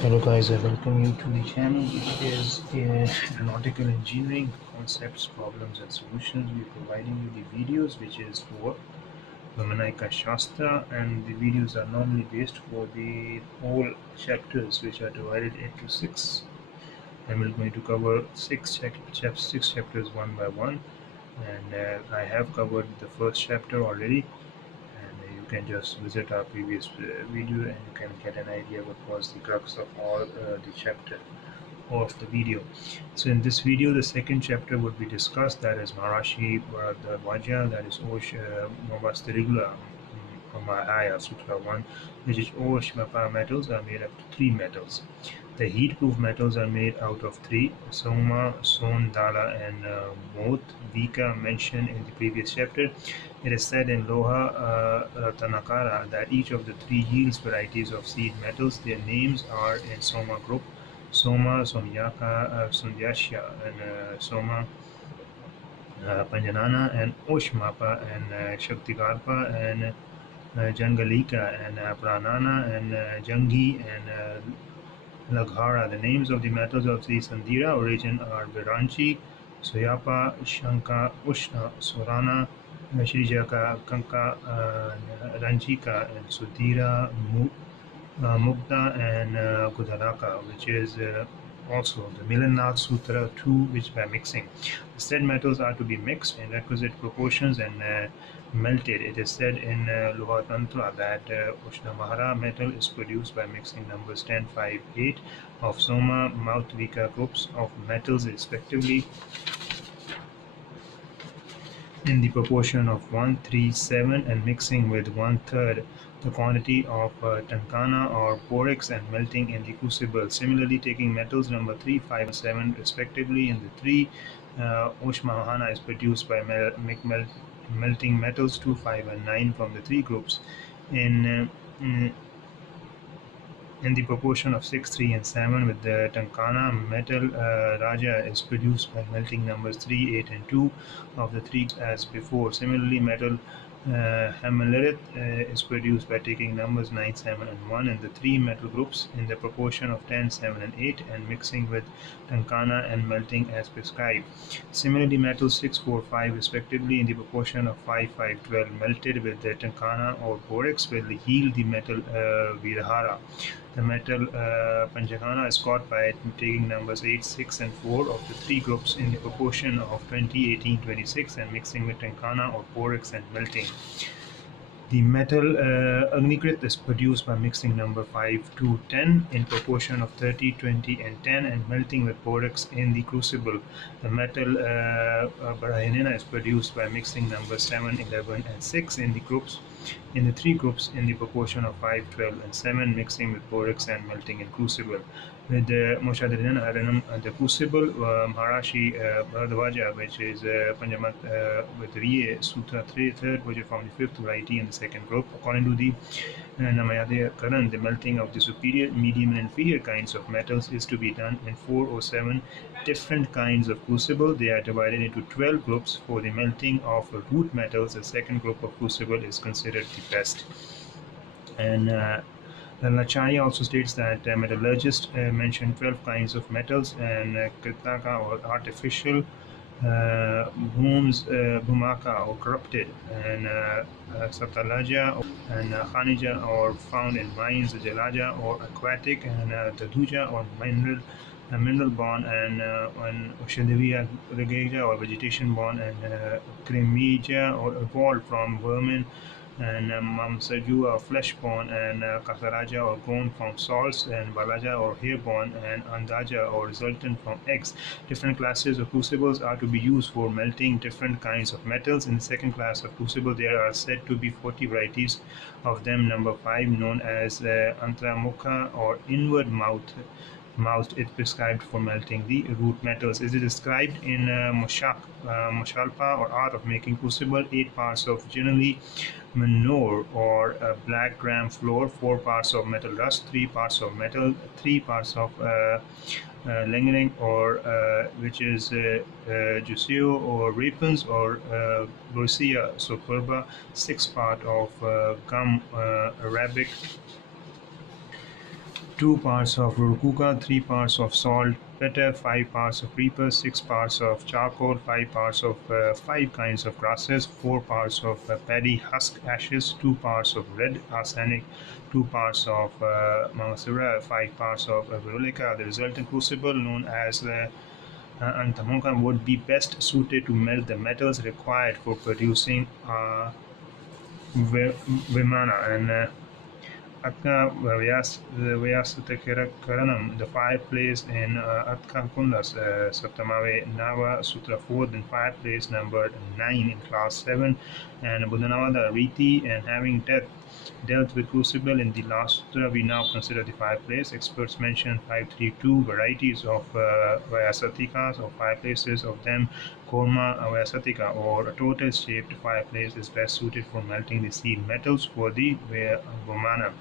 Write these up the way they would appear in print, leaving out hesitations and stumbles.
Hello guys, I welcome you to the channel which is Aeronautical Engineering Concepts, Problems and Solutions. We're providing you the videos which is for Vimanika Shastra, and the videos are normally based for the whole chapters which are divided into six, and we're going to cover six chapters one by one, and I have covered the first chapter already, and you can just visit our previous video and you can get an idea what was the crux of all the chapter of the video. So in this video, the second chapter would be discussed, that is Maharashi Bharadwaja, that is Osh Mavastirigula Mahaya Sutra 1, which is Osh Mapa metals are made up of three metals. The heat-proof metals are made out of three: Soma, Son, Dala, and Moth. Vika mentioned in the previous chapter. It is said in Loha Tanakara that each of the three yields varieties of seed metals. Their names are in Soma group: Soma, Somyaka, Sundyasya, and Soma, Panjanana, and Oshmapa, and Shaktikarpa, and Jangalika, and Pranana, and Jangi, and Laghara. The names of the metals of the Sandhira origin are Viranchi, Soyapa, Shanka, Ushna, Sorana, Shrijaka, Kanka, Ranjika, and Sudhira, Mukta, and Gudaraka, which is also the Milanath Sutra 2, which by mixing. The said metals are to be mixed in requisite proportions and melted. It is said in Loha Tantra that Ushna metal is produced by mixing numbers 10, 5, 8 of Soma, Mautvika groups of metals respectively in the proportion of 1, 3, 7, and mixing with 1/3 the quantity of tankana or borax and melting in the crucible. Similarly, taking metals number 3, 5, and 7 respectively in the 3 Oshmahana is produced by melting metals 2, 5, and 9 from the three groups in the proportion of 6, 3, and 7, with the Tankana metal Raja is produced by melting numbers 3, 8, and 2 of the three as before. Similarly, metal Hamalerith is produced by taking numbers 9, 7, and 1 in the three metal groups in the proportion of 10, 7, and 8, and mixing with Tankana and melting as prescribed. Similarly, metals 6, 4, 5 respectively in the proportion of 5, 5, 12 melted with the Tankana or borax will yield the metal Virahara. The metal Panchakana is got by taking numbers 8, 6, and 4 of the three groups in the proportion of 20, 18, 26, and mixing with Tankana or borax and melting. The metal Agnikrit is produced by mixing number 5 to 10 in proportion of 30, 20, and 10, and melting with borax in the crucible. The metal Barahinina is produced by mixing numbers 7, 11, and 6 in the three groups in the proportion of 5, 12, and 7, mixing with borax and melting in crucible. With the Moshadrinan Aranam and the crucible, Maharashi Bharadwaja, which is Panjamat with Riye Sutra 3rd, which is from the 5th variety in the second group. According to the Namayadya Karan, the melting of the superior, medium, and inferior kinds of metals is to be done in 4 or 7 different kinds of crucible. They are divided into 12 groups. For the melting of root metals, the second group of crucible is considered the best. And Lachaya also states that metallurgists mention 12 kinds of metals, and Kritaka or artificial, Bhumaka or corrupted, and Satalaja and Khanija or found in mines, Jalaja or aquatic, and Daduja or mineral born, and Oshadivya Regaja or vegetation born, and Cremija or evolved from vermin, and Mamsaju or flesh born, and Kasaraja or grown from salts, and Balaja or hair born, and Andaja or resultant from eggs. Different classes of crucibles are to be used for melting different kinds of metals. In the second class of crucible, there are said to be 40 varieties of them. Number 5, known as Antramukha or inward mouthed, is prescribed for melting the root metals. It is described in Moshalpa or art of making crucible: 8 parts of generally manure or black gram flour, 4 parts of metal rust, 3 parts of metal, 3 parts of lingering or which is Jusio or Rapins or Lucia superba, 6 part of gum Arabic 2 parts of rukuka, 3 parts of salt pepper, 5 parts of pepper, 6 parts of charcoal, 5 parts of 5 kinds of grasses, 4 parts of paddy husk ashes, 2 parts of red arsenic, 2 parts of mamasura, 5 parts of virulica. The resultant crucible, known as the antamonka, would be best suited to melt the metals required for producing vimana and Atka Vyasatakaranam, the fireplace in Atka Kundas, Saptamave Nava Sutra 4, then fireplace number 9 in class 7, and Buddhanavada Riti, and having dealt with crucible in the last sutra, we now consider the fireplace. Experts mention 532 varieties of Vyasatikas or fireplaces. Of them, Korma Vyasatika, or a total shaped fireplace, is best suited for melting the seed metals for the Vomana.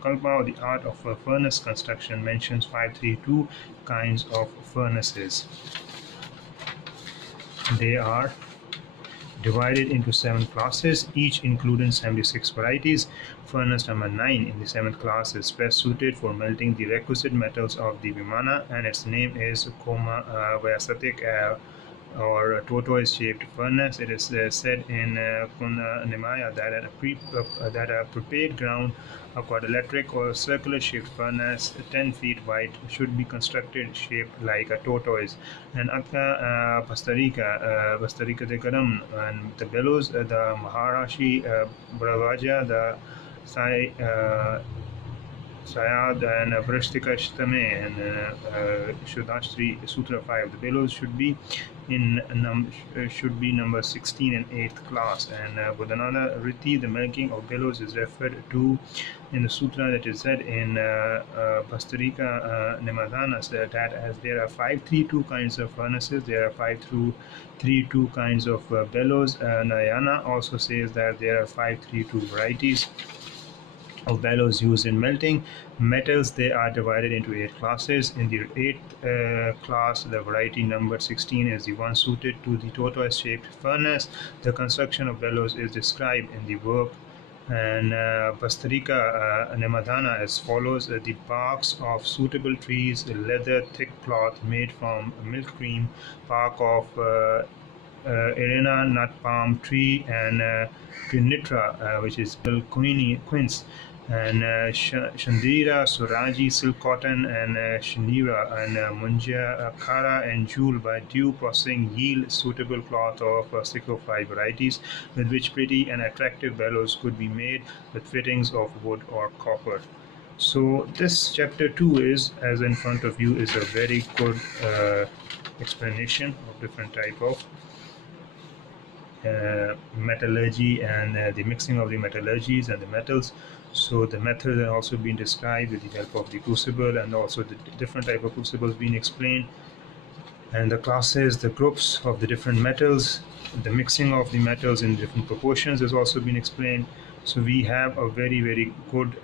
Kalpa, or the art of furnace construction, mentions 532 kinds of furnaces. They are divided into 7 classes, each including 76 varieties. Furnace number 9 in the 7th class is best suited for melting the requisite metals of the Vimana, and its name is Koma Vyasatik, or a tortoise-shaped furnace. It is said in Nimaya that a prepared ground, a quadrilateral or circular-shaped furnace 10 feet wide should be constructed shaped like a tortoise. And Atka Pastarika Dekaram, and the bellows, the Maharashi Bravaja, the Sai Sayad and Brashtika Shtame, and Shudashri Sutra 5. The bellows should be number 16 and 8th class. And Buddhananda Riti, the milking of bellows, is referred to in the sutra that is said in Pastarika Nimadhana, that as there are 532 kinds of furnaces, there are 532 kinds of bellows. Nayana also says that there are 532 varieties of bellows used in melting metals. They are divided into 8 classes. In the 8th class, the variety number 16 is the one suited to the tortoise-shaped furnace. The construction of bellows is described in the work and Pastarika Nemadhana as follows: the barks of suitable trees, leather, thick cloth made from milk cream, bark of arena nut palm tree, and Trinitra, which is quince, and Chandira, Suraji, silk cotton, and Shinira, and Munja, Kara, and Jewel by due processing yield suitable cloth of 605 varieties, with which pretty and attractive bellows could be made with fittings of wood or copper. So this chapter 2 is, as in front of you, is a very good explanation of different type of metallurgy and the mixing of the metallurgies and the metals. So the methods are also being described with the help of the crucible, and also the different type of crucibles being explained, and the classes, the groups of the different metals, the mixing of the metals in different proportions has also been explained. So we have a very good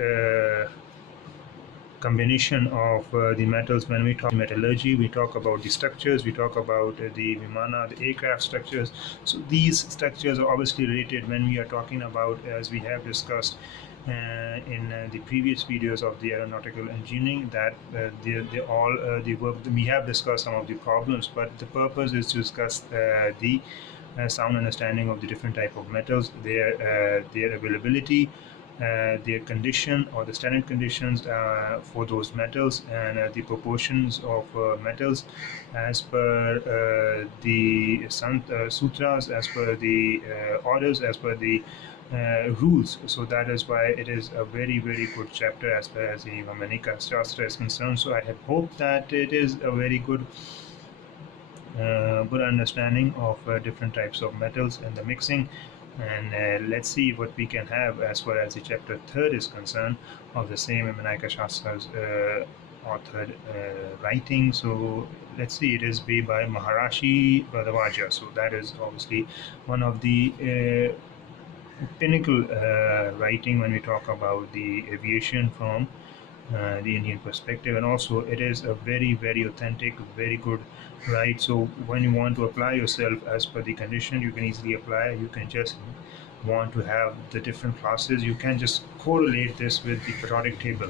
combination of the metals. When we talk metallurgy, we talk about the structures, we talk about the Vimana, the aircraft structures. So these structures are obviously related when we are talking about, as we have discussed in the previous videos of the aeronautical engineering, that they all the work. We have discussed some of the problems, but the purpose is to discuss the sound understanding of the different type of metals, their availability, their condition or the standard conditions for those metals, and the proportions of metals as per the sutras, as per the orders, as per the rules. So that is why it is a very good chapter as far as the Vimanika Shastra is concerned. So I have hoped that it is a very good understanding of different types of metals and the mixing. And let's see what we can have as far as the chapter 3 is concerned of the same Vimanika Shastra's authored writing. So let's see, it is by Maharashi Bhardavaja. So that is obviously one of the pinnacle writing when we talk about the aviation from the Indian perspective, and also it is a very authentic, very good right. So when you want to apply yourself as per the condition, you can easily apply. You can just want to have the different classes, you can just correlate this with the periodic table,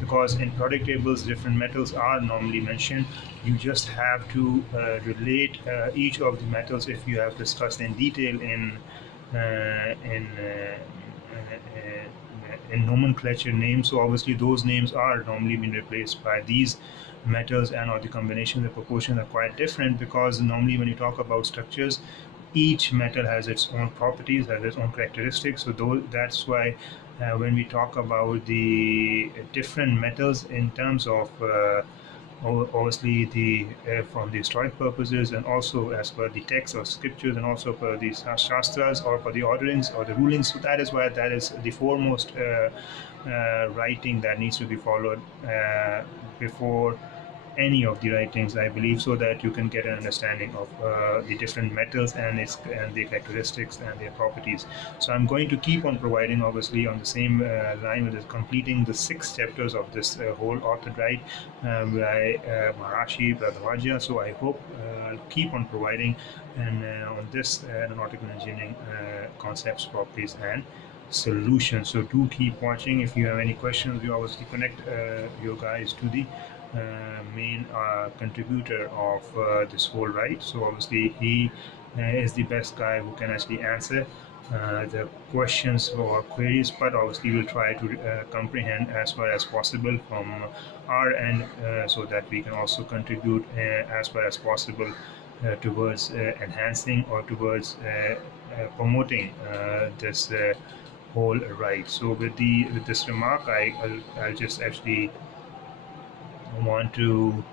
because in periodic tables different metals are normally mentioned. You just have to relate each of the metals if you have discussed in detail in nomenclature names. So obviously those names are normally being replaced by these metals, and or the combinations, the proportions are quite different, because normally when you talk about structures, each metal has its own properties, has its own characteristics. So that's why when we talk about the different metals in terms of obviously the from the historic purposes, and also as per the text or scriptures, and also for the shastras or for the orderings or the rulings. So that is why that is the foremost writing that needs to be followed before any of the writings, I believe, so that you can get an understanding of the different metals and the characteristics and their properties. So I'm going to keep on providing, obviously, on the same line with completing the 6 chapters of this whole author guide by Maharashi Bharadwaja. So I hope I'll keep on providing and on this aeronautical engineering concepts, properties, and solutions. So do keep watching. If you have any questions, we obviously connect you guys to the main contributor of this whole ride. So obviously he is the best guy who can actually answer the questions or queries, but obviously we'll try to comprehend as far as possible from our end, so that we can also contribute as far as possible towards enhancing or towards promoting this whole ride. So with this remark, I'll just actually want to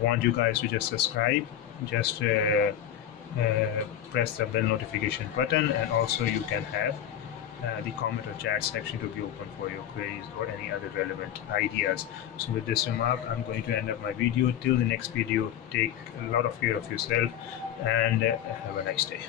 want you guys to just subscribe, just press the bell notification button, and also you can have the comment or chat section to be open for your queries or any other relevant ideas. So with this remark, I'm going to end up my video. Till the next video, take a lot of care of yourself, and have a nice day.